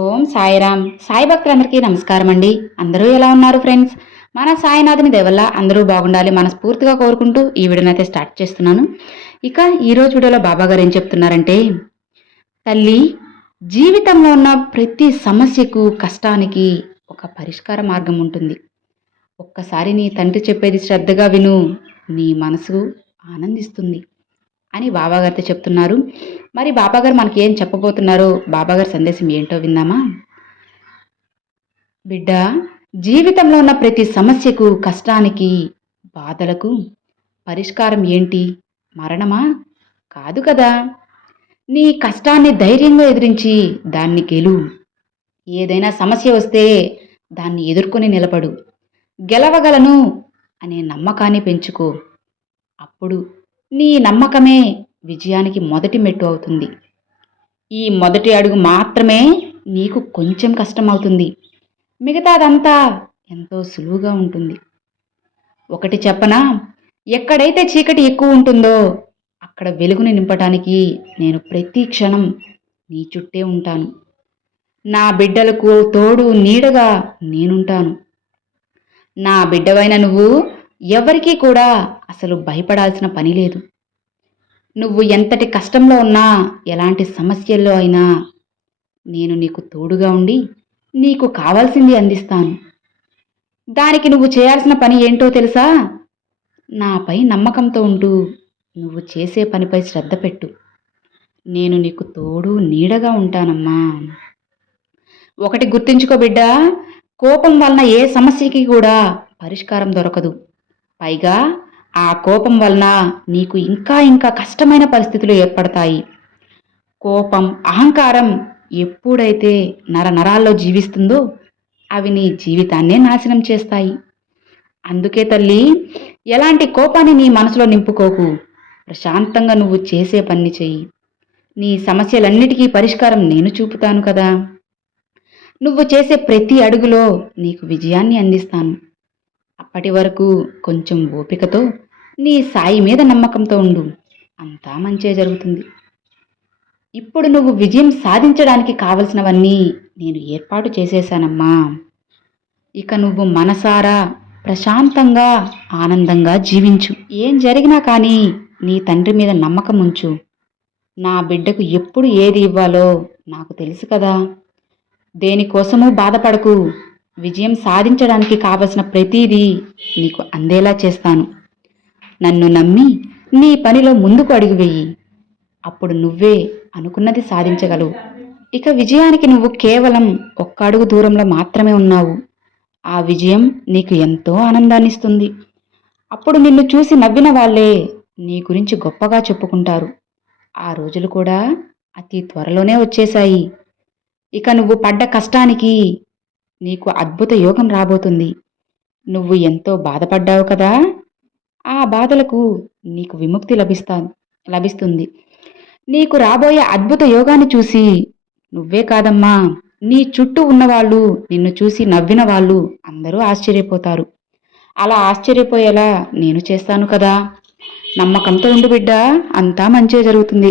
ఓం సాయిరామ్. సాయి భక్తులందరికీ నమస్కారం అండి. అందరూ ఎలా ఉన్నారు ఫ్రెండ్స్? మన సాయినాథుని దేవల్ల అందరూ బాగుండాలి మనస్ఫూర్తిగా కోరుకుంటూ ఈ వీడియోనైతే స్టార్ట్ చేస్తున్నాను. ఇక ఈరోజు వీడియోలో బాబా గారు ఏం చెప్తున్నారంటే తల్లి జీవితంలో ఉన్న ప్రతి సమస్యకు కష్టానికి ఒక పరిష్కార మార్గం ఉంటుంది. ఒక్కసారి నీ తండ్రి చెప్పేది శ్రద్ధగా విను. నీ మనసు ఆనందిస్తుంది. అని బాబాగారితో చెప్తున్నారు. మరి బాబాగారు మనకి ఏం చెప్పబోతున్నారు? బాబాగారి సందేశం ఏంటో విందామా? బిడ్డ జీవితంలో ఉన్న ప్రతి సమస్యకు కష్టానికి బాధలకు పరిష్కారం ఏంటి? మరణమా? కాదు కదా. నీ కష్టాన్ని ధైర్యంగా ఎదిరించి దాన్ని గెలు. ఏదైనా సమస్య వస్తే దాన్ని ఎదుర్కొని నిలబడు. గెలవగలను అనే నమ్మకాన్ని పెంచుకో. అప్పుడు నీ నమ్మకమే విజయానికి మొదటి మెట్టు అవుతుంది. ఈ మొదటి అడుగు మాత్రమే నీకు కొంచెం కష్టమవుతుంది. మిగతాదంతా ఎంతో సులువుగా ఉంటుంది. ఒకటి చెప్పనా? ఎక్కడైతే చీకటి ఎక్కువ ఉంటుందో అక్కడ వెలుగుని నింపటానికి నేను ప్రతి క్షణం నీ చుట్టే ఉంటాను. నా బిడ్డలకు తోడు నీడగా నేనుంటాను. నా బిడ్డవైన నువ్వు ఎవరికీ కూడా అసలు భయపడాల్సిన పని లేదు. నువ్వు ఎంతటి కష్టంలో ఉన్నా ఎలాంటి సమస్యల్లో అయినా నేను నీకు తోడుగా ఉండి నీకు కావాల్సింది అందిస్తాను. దానికి నువ్వు చేయాల్సిన పని ఏంటో తెలుసా? నాపై నమ్మకంతో ఉంటూ నువ్వు చేసే పనిపై శ్రద్ధ పెట్టు. నేను నీకు తోడు నీడగా ఉంటానమ్మా. ఒకటి గుర్తుంచుకో బిడ్డా కోపం వలన ఏ సమస్యకి కూడా పరిష్కారం దొరకదు. పైగా ఆ కోపం వలన నీకు ఇంకా ఇంకా కష్టమైన పరిస్థితులు ఏర్పడతాయి. కోపం అహంకారం ఎప్పుడైతే నర నరాల్లో జీవిస్తుందో అవి నీ జీవితాన్నే నాశనం చేస్తాయి. అందుకే తల్లి ఎలాంటి కోపాన్ని నీ మనసులో నింపుకోకు. ప్రశాంతంగా నువ్వు చేసే పని చెయ్యి. నీ సమస్యలన్నిటికీ పరిష్కారం నేను చూపుతాను కదా. నువ్వు చేసే ప్రతి అడుగులో నీకు విజయాన్ని అందిస్తాను. అప్పటి వరకు కొంచెం ఓపికతో నీ సాయి మీద నమ్మకంతో ఉండు. అంతా మంచే జరుగుతుంది. ఇప్పుడు నువ్వు విజయం సాధించడానికి కావలసినవన్నీ నేను ఏర్పాటు చేసేశానమ్మా. ఇక నువ్వు మనసారా ప్రశాంతంగా ఆనందంగా జీవించు. ఏం జరిగినా కానీ నీ తండ్రి మీద నమ్మకం ఉంచు. నా బిడ్డకు ఎప్పుడు ఏది ఇవ్వాలో నాకు తెలుసు కదా. దేనికోసమూ బాధపడకు. విజయం సాధించడానికి కావలసిన ప్రతిదీ నీకు అందేలా చేస్తాను. నన్ను నమ్మి నీ పనిలో ముందుకు అడుగు వెయ్యి అప్పుడు నువ్వే అనుకున్నది సాధించగలవు. ఇక విజయానికి నువ్వు కేవలం ఒక్క అడుగు దూరంలో మాత్రమే ఉన్నావు. ఆ విజయం నీకు ఎంతో ఆనందాన్నిస్తుంది. అప్పుడు నిన్ను చూసి నవ్విన వాళ్ళే నీ గురించి గొప్పగా చెప్పుకుంటారు. ఆ రోజులు కూడా అతి త్వరలోనే వచ్చేశాయి. ఇక నువ్వు పడ్డ కష్టానికి నీకు అద్భుత యోగం రాబోతుంది. నువ్వు ఎంతో బాధపడ్డావు కదా? ఆ బాధలకు నీకు విముక్తి లభిస్తా లభిస్తుంది. నీకు రాబోయే అద్భుత యోగాన్ని చూసి నువ్వే కాదమ్మా నీ చుట్టూ ఉన్నవాళ్ళు నిన్ను చూసి నవ్విన వాళ్ళు అందరూ ఆశ్చర్యపోతారు. అలా ఆశ్చర్యపోయేలా నేను చేస్తాను కదా? నమ్మకంతో ఉండు బిడ్డ అంతా మంచిగా జరుగుతుంది.